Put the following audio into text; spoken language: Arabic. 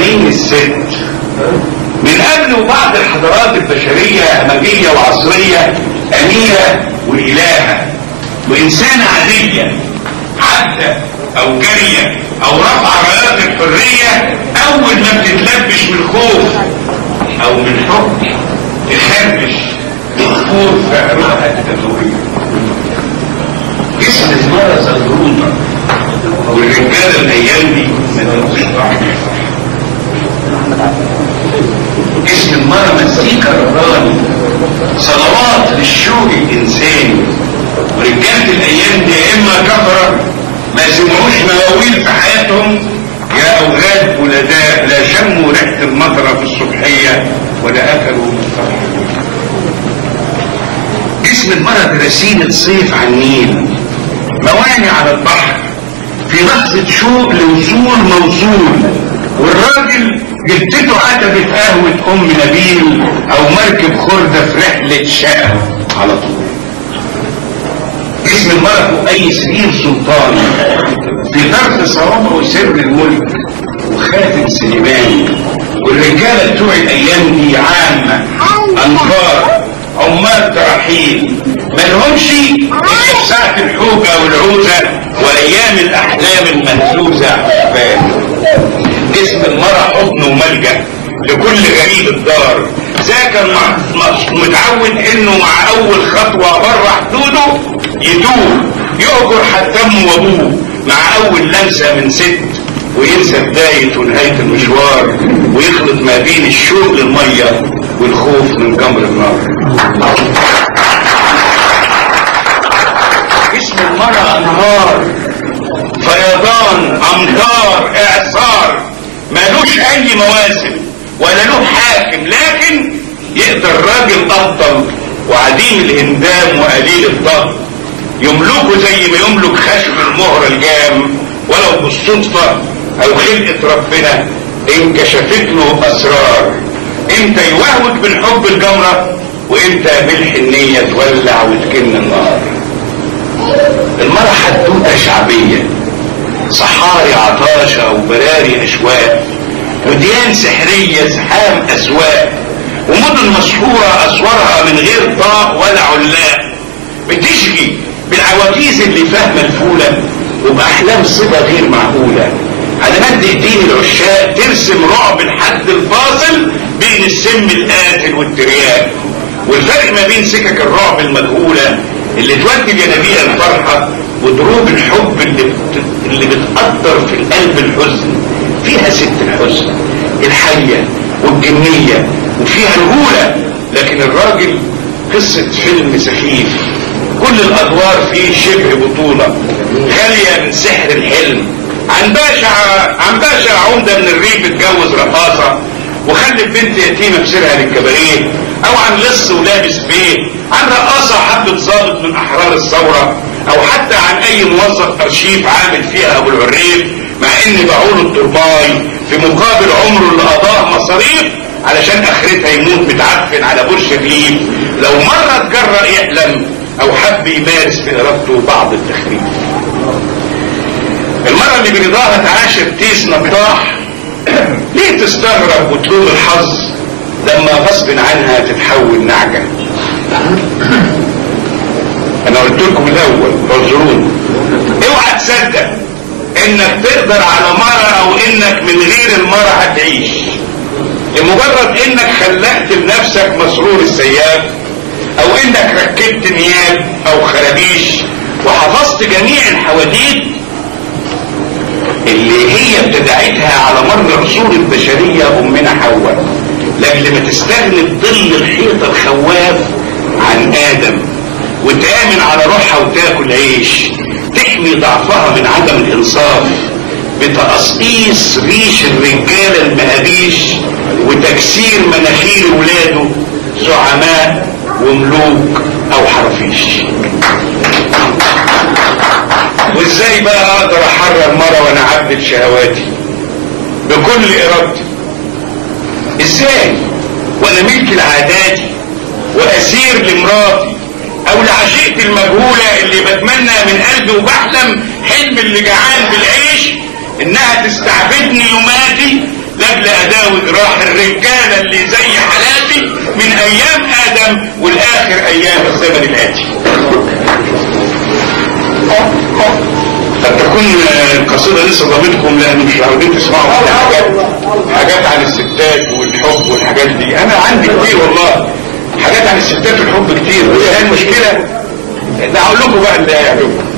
قوانين الست من قبل وبعد الحضارات البشرية همجية وعصرية، أميرة وإلهة وإنسانة عادية، عبدة أو جارية أو رفع رايات الحرية، أول ما بتتلبش من خوف أو من حب تخربش تخفور في عروقها التدورية. جسم المرأة زغروطة، والرجالة الأيام دي ما تنقش ضعف. جسم المرأة مزيكا رباني، صلوات للشوق الإنساني. ورجالة الأيام دي يا إما كفرة ما سمعوش مواويل في حياتهم، يا أولاد ولداء لا شموا ريحة المطرة في الصبحية ولا أكلوا من فرح. جسم المرأة برسيلة صيف على النيل، مواني على البحر، في لحظة شوق لوصول موصول. والراجل جدته عتبت قهوة أم نبيل أو مركب خردة في رحلة شقة على طول. جسم المرأة فوق أي سرير سلطاني، في طرف صوابعه سر الملك وخاتم سليماني. والرجالة بتوع الأيام دي عامة، أنفار، عمال ترحيل، مالهمش إلا في ساعة الحوجة والعوزة وأيام الأحلام المهزوزة عفان. جسم المرأة حضن وملجأ لكل غريب الدار، ذاك متعود انه مع اول خطوة بره حدوده يدور يؤجر حتى امه وابوه مع اول لمسة من ست، وينسى بداية ونهاية المشوار، ويخلط ما بين الشوق للمية والخوف من جمر النار. جسم المرأة انهار، فيضان، امطار، اعصار، مالوش اي مواسم ولا له حاكم، لكن يقدر راجل افضل وعديم الهندام وقليل الضغط يملكه زي ما يملك خشب المهر الجام، ولو بالصدفة او خلقة ربنا انكشفت له اسرار. امتى يوهوج بالحب الجمرة، وامتى بالحنية تولع وتكن النار. المرأة حدوتة شعبية، صحاري عطاشة وبراري اشواق، وديان سحرية زحام اسواق، ومدن مسحورة اسوارها من غير طاق ولا علاق، بتشكي بالعواجيز اللي فاهمة الفولة وبأحلام صبا غير معقولة. على مد ايدين العشاق ترسم رعب الحد الفاصل بين السم القاتل والترياق، والفرق ما بين سكك الرعب المجهولة اللي تودي جنابيع الفرحة ودروب الحب اللي بتقدر في القلب الحزن. فيها ست الحزن الحية والجنية وفيها الهولة، لكن الراجل قصة فيلم سخيف كل الادوار فيه شبه بطولة، خالية من سحر الحلم. عن باشا عمدة من الريف اتجوز رقاصة وخلف بنت يتيمة بسرها للكباريه، او عن لص ولابس بيه، عن رقاصة حبت ضابط من احرار الثورة، او حتى عن اي موظف ارشيف عامل فيها ابو العريف، مع ان باعوله الترباي في مقابل عمره اللي قضاه مصاريف علشان اخرتها يموت متعفن على برش رغيف لو مرة اتجرأ يحلم او حب يمارس في ارادته بعض التخريف. المرة اللي برضاها تعاشر تيس نبطاح ليه تستغرب وتلوم الحظ لما غصب عنها تتحول نعجة؟ انا قلت لكم الاول اعذروني، اوعى تصدق انك تقدر على مرة او انك من غير المرة هتعيش لمجرد انك خلقت لنفسك مسرور السياف، او انك ركبت نياب او خرابيش وحفظت جميع الحواديت اللي هي ابتدعتها على مر عصور البشرية امنا حواء، لاجل ما تستغني بظل الحيطة الخواف عن ادم وتآمن على روحها وتاكل عيش، تحمي ضعفها من عدم الانصاف بتقصقيص ريش الرجالة المهابيش وتكسير مناخير ولاده زعماء وملوك او حرفيش. وازاي بقى اقدر احرر مرة وانا عبد شهواتي بكل ارادتي؟ ازاي وانا ملك لعاداتي واسير لمراتي او لعشيقتي المجهولة اللي بتمنى من قلبي وبحلم حلم اللي جعان بالعيش انها تستعبدني يوماتي لاجل الرجالة اللي زي حالاتي من ايام ادم والاخر ايام الزمن الاتي. قد تكون القصيدة لسه ضابطكم لان مش عاوزين تسمعوا حاجات عن الستات والحب والحاجات دي. انا عندي كتير والله حاجات عن الستات والحب كتير، وهي المشكلة ده هقول لكم بقى اللي هيعجبكم.